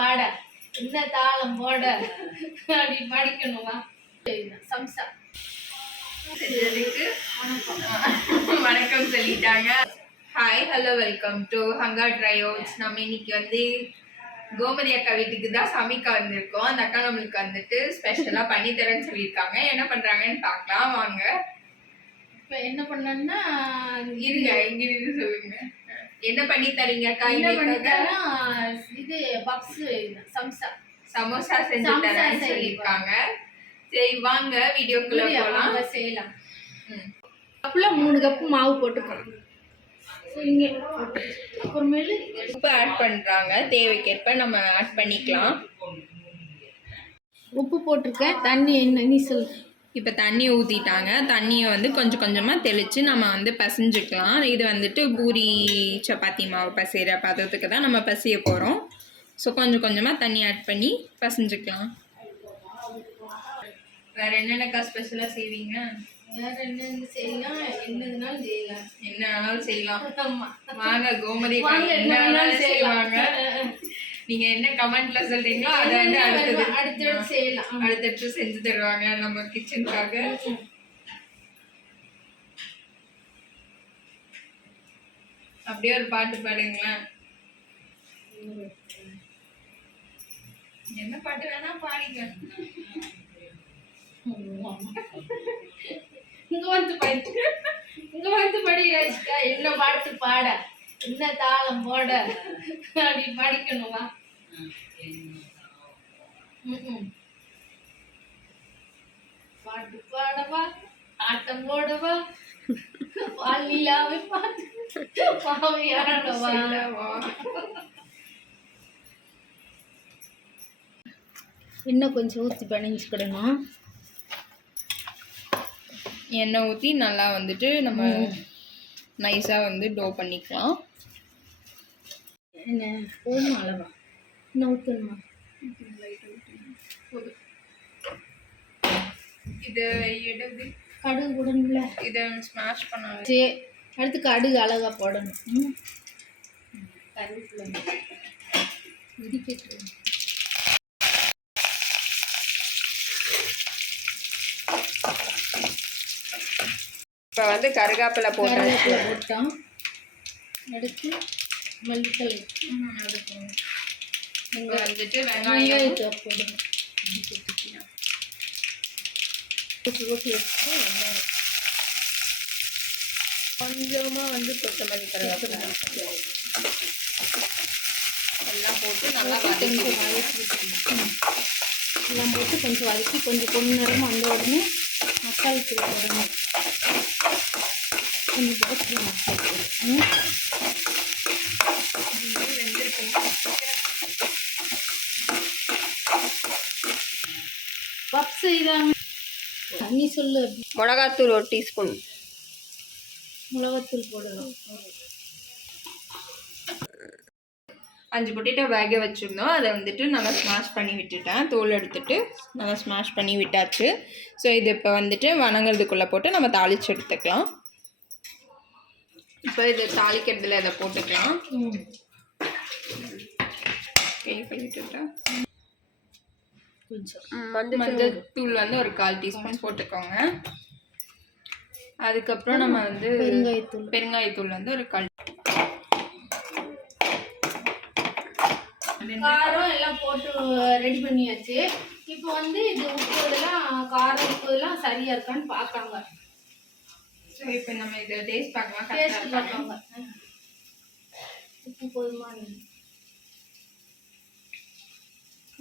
பாட என்ன தாளம் போட அப்படி படிக்கணுமா சம்சா வணக்கம் சொல்லிட்டாங்க. Hi hello welcome to hunger triads. நம்ம இன்னைக்கு வந்து கோமதி அக்கா வீட்டுக்கு தான் சமைக்க வந்திருக்கோம். அந்த அக்கா நம்மளுக்கு வந்துட்டு ஸ்பெஷலா பண்ணி தரேன்னு சொல்லியிருக்காங்க. என்ன பண்றாங்கன்னு பார்க்கலாம் வாங்க. இப்போ என்ன பண்ணோம்னா இருங்க இங்க இருந்து சொல்லுங்க. என்ன பண்ணி தரீங்க அக்கா? என்ன பண்ணி தரோம், இது பப்ஸ் சமோசா செஞ்சு தரேன்னு சொல்லியிருக்காங்க. சரி வாங்க வீடியோக்குள்ள போலாம். செய்யலாம். கப்புல 3 கப்பு மாவு போட்டுக்கலாம். சரிங்க. அப்புறமேலு உப்பு ஆட் பண்றாங்க. தேவைக்கேற்ப நம்ம ஆட் பண்ணிக்கலாம். உப்பு போட்டிருக்கேன். தண்ணி என்ன நீ சொல்லு. இப்போ தண்ணி ஊற்றிட்டாங்க. தண்ணியை வந்து கொஞ்சம் கொஞ்சமாக தெளித்து நம்ம வந்து பசைஞ்சுக்கலாம். இது வந்துட்டு பூரி சப்பாத்தி மாவு பசைகிற பதத்துக்கு தான் நம்ம பசைய போகிறோம். ஸோ கொஞ்சம் கொஞ்சமாக தண்ணி ஆட் பண்ணி பசைஞ்சுக்கலாம். வேறு என்னென்னக்கா ஸ்பெஷலாக செய்வீங்க? வேறு என்னென்ன செய்யலாம், என்னதுனாலும் செய்யலாம். என்ன வேணாலும் செய்யலாம். ஆமாம் வாங்க கோமதி என்ன வேணாலும் செய்வாங்க. நீங்க என்ன கமெண்ட்ல சொல்றீங்களோ அதை வந்து அடுத்தடுத்து செய்யலாம். அடுத்தடுத்து செஞ்சு தருவாங்க நம்ம கிச்சனுக்காக. அப்படியே ஒரு பாட்டு பாடுங்களேன். என்ன பாட்டு வேணா பாடிங்க. இங்க வந்து படி ராஜிகா. என்ன பாட்டு பாட என்ன தாளம் போட அப்படி படிக்கணுமா? பாட்டு பாடவா, ஆட்டம் போடவா, பாலிலாவை பாட்டு பாவையாடவா. இன்னும் கொஞ்சம் ஊற்றி பணிஞ்சுக்கிடணும். எண்ணெய் ஊற்றி நல்லா வந்துட்டு நம்ம நைஸாக வந்து டோ பண்ணிக்கலாம். என்ன போதும் அளவா? இன்னும் ஊற்றணுமா? இது எடுத்து கடுகு போடணும்ல. இதை ஸ்மாஷ் பண்ணணும். சரி, அடுத்து கடுகு அழகாக போடணும். கருவேப்பிலை இடிக்கட்டு. இப்போ வந்து கருகாப்பிலை போட்டோம். அடுத்து மல்லித்தலை. இப்போ வந்துட்டு வெங்காயத்தை போடுங்க. ஊற்றி வச்சுட்டு கொஞ்சமாக வந்து கொத்தமல்லி கருவேப்பிலை எல்லாம் போட்டு நல்லா கொஞ்சம் வதக்கிக்கணும். எல்லாம் போட்டு கொஞ்சம் வதக்கி கொஞ்சம் பொன்னிறம் வந்த உடனே மசாலா தூள் போடணும். கொஞ்சம் போட்டு மசாலா தூள் பப்ஸ் செய்தாங்க. தண்ணி சொல்லு. மிளகாத்தூள் 1 டீஸ்பூன். மிளகாத்தூள் போடணும். 5 பொட்டேட்டோ வேக வச்சுருந்தோம். அதை வந்துட்டு நல்லா ஸ்மாஷ் பண்ணி விட்டுட்டேன். தோல் எடுத்துட்டு நல்லா ஸ்மாஷ் பண்ணி விட்டாச்சு. ஸோ இது இப்போ வந்துட்டு வணங்குறதுக்குள்ளே போட்டு நம்ம தாளித்து எடுத்துக்கலாம். இப்போ இது தாளிக்கிறதுல இதை போட்டுக்கலாம். விட்டுட்டேன். மஞ்சள் தூள் வந்து ஒரு 1/4 டீஸ்பூன் போட்டுக்கோங்க. அதுக்கப்புறம் நம்ம வந்து பெருங்காயத்தூள் வந்து ஒரு 1/4. காரம் எல்லாம் போட்டு ரெடி பண்ணியாச்சு. இப்போ வந்து இது உப்பு இதெல்லாம் காரம் உப்பு இதெல்லாம் சரியா இருக்கான்னு பார்க்காங்க. ஸோ இப்போ நம்ம இதை டேஸ்ட் பார்க்கலாம். டேஸ்ட் பார்க்காங்க. உப்பு போதுமா?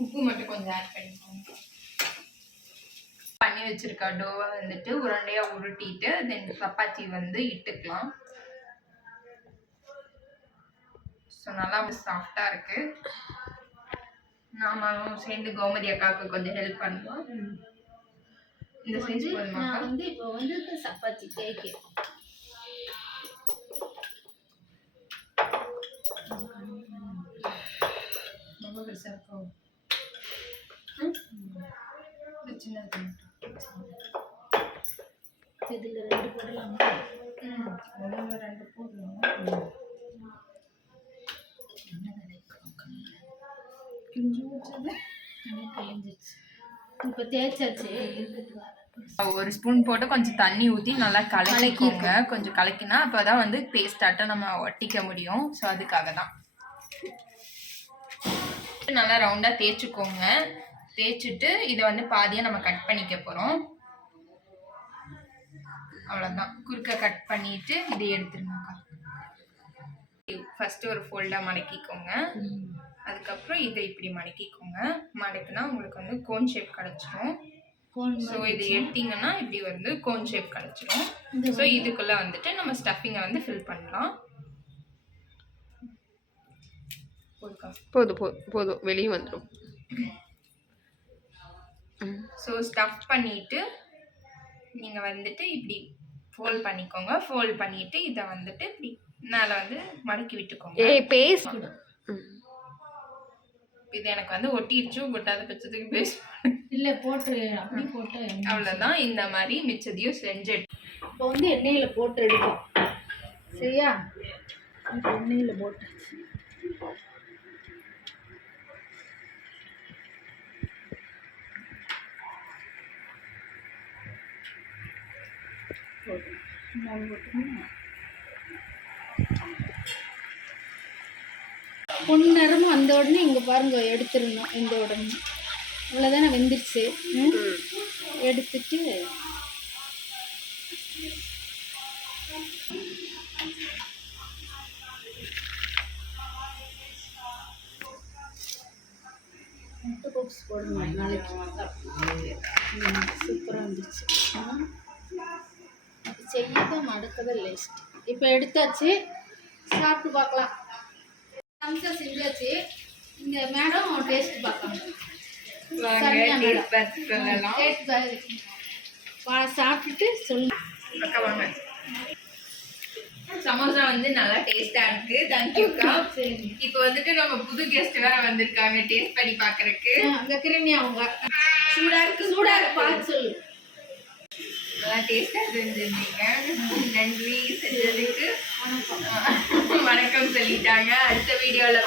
உப்பு மட்டும் கொஞ்சம் ஆட் பண்ணிக்கோங்க. பண்ணி வச்சிருக்க டோவை வந்துட்டு உருண்டையாக உருட்டிட்டு தென் சப்பாத்தி வந்து இட்டுக்கலாம். ஸோ நல்லா சாஃப்டாக இருக்குது. நாமளும் சேர்ந்து கோமதி அக்காவுக்கு கொஞ்சம் ஹெல்ப் பண்ணுவோம். இந்த செஞ்சு நான் வந்து இப்போ வந்து சப்பாத்தி தேய்க்க ரொம்ப பெருசாக இருக்கும். சின்னது இதில் 2 போடலாமா? 2 போடலாம். பிஞ்சு வச்சது கழிஞ்சிச்சு. இப்போ தேய்ச்சாச்சு. ஒரு ஸ்பூன் போட்டு கொஞ்சம் தண்ணி ஊற்றி நல்லா கலக்கிக்கோங்க. கொஞ்சம் கலக்கினா அப்போ தான் வந்து பேஸ்டாட்டம் நம்ம ஒட்டிக்க முடியும். ஸோ அதுக்காக தான் நல்லா ரவுண்டாக தேய்ச்சிக்கோங்க. தேய்ச்சிட்டு இதை வந்து பாதியாக நம்ம கட் பண்ணிக்க போகிறோம். அவ்வளோதான், குறுக்க கட் பண்ணிட்டு இதை எடுத்துருங்கக்கா. ஃபர்ஸ்ட் ஒரு ஃபோல்டாக மடக்கிக்கோங்க. அதுக்கப்புறம் இதை இப்படி மடக்கிக்கோங்க. மடக்குனா உங்களுக்கு வந்து கோன் ஷேப் கிடச்சிரும். ஸோ இதை எடுத்தீங்கன்னா இப்படி வந்து கோன் ஷேப் கிடச்சிரும். ஸோ இதுக்குள்ளே வந்துட்டு நம்ம ஸ்டஃபிங்கை வந்து ஃபில் பண்ணலாம். போதும் வெளியே வந்துடும். ஸோ ஸ்டஃப் பண்ணிட்டு நீங்கள் வந்துட்டு இப்படி ஃபோல்ட் பண்ணிக்கோங்க. ஃபோல்ட் பண்ணிட்டு இதை வந்துட்டு இப்படி மேலே வந்து மடக்கி விட்டுக்கோங்க. பேஸ்ட் இது எனக்கு வந்து ஒட்டிடுச்சு. ஒட்டாத பட்சத்துக்கு பேஸ்ட் இல்லை போட்டு அப்படி போட்டு அவ்வளோதான். இந்த மாதிரி மிச்சதையும் செஞ்சு இப்போ வந்து எண்ணெயில் போட்டு எடுக்கும். சரியா? எண்ணெயில் போட்டு பொன்னிறமும் வந்த உடனே இங்கே பாருங்க எடுத்துடணும். இந்த உடனே அவ்வளோதானே வெந்துருச்சு. எடுத்துட்டு முட்டை பப்ஸ் போடணும் நாளைக்கு. சூப்பராக வந்துருச்சு. செய்யதான் மடக்கதான் லேஸ்ட். இப்போ எடுத்தாச்சு, சாப்பிட்டு பார்க்கலாம். அம்சம் செஞ்சாச்சு. இந்த மேடம் டேஸ்ட் பார்க்கலாம். சாப்பிட்டுட்டு சொல்லு. சமோசா வந்து நல்லா டேஸ்டா இருக்கு. தேங்க்யூக்கா. இப்போ வந்துட்டு நம்ம புது கெஸ்ட் வேற வந்திருக்காங்க டேஸ்ட் பண்ணி பாக்குறதுக்கு. அங்க கிருமி அவங்க சூடா இருக்கு பார்த்து சொல்லு. நல்லா டேஸ்டா செஞ்சிருந்தீங்க. நன்றி செஞ்சதுக்கு. வணக்கம் சொல்லிட்டாங்க. அடுத்த வீடியோல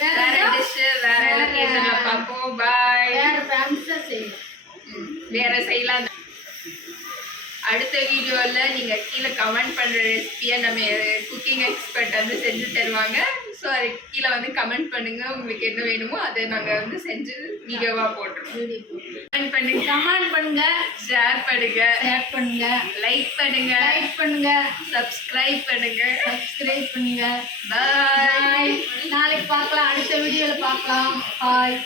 வேற டிஷ் வேற லொகேஷன்ல பார்ப்போம். பாய். வேற ஃபேமஸா செய்யலாம். வேற செய்யலாம். அடுத்த வீடியோவில் நீங்கள் கீழே கமெண்ட் பண்ணுற ரெசிபியை நம்ம குக்கிங் எக்ஸ்பர்ட் வந்து செஞ்சு தருவாங்க. ஸோ அதுக்கு கீழே வந்து கமெண்ட் பண்ணுங்கள். உங்களுக்கு என்ன வேணுமோ அதை நாங்கள் வந்து செஞ்சு வீடியோவாக போட்டுருவோம். கமெண்ட் பண்ணுங்க, ஷேர் பண்ணுங்க, லைக் பண்ணுங்க, சப்ஸ்கிரைப் பண்ணுங்க. பாய். நாளைக்கு பார்க்கலாம். அடுத்த வீடியோவில் பார்க்கலாம். பாய்.